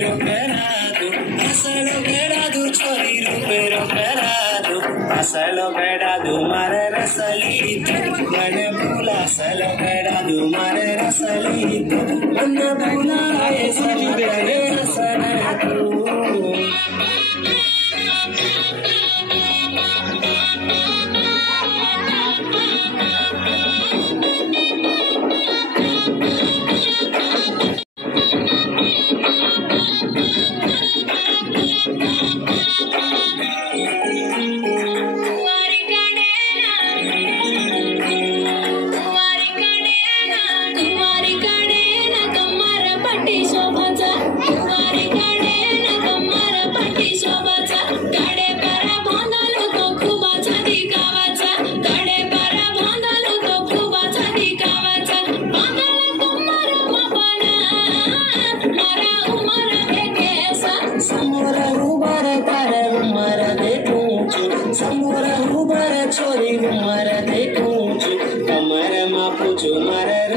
roperado, asalo perado, chori roperado, asalo perado, mare rasalito, mane pula asalo perado, mare rasalito, mane pula asalo perado.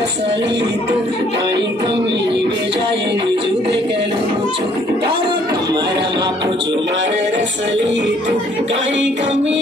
Salito, pani kami bejaye niju dekeluchu. Tara kamara mapuchu mare salito, kani kami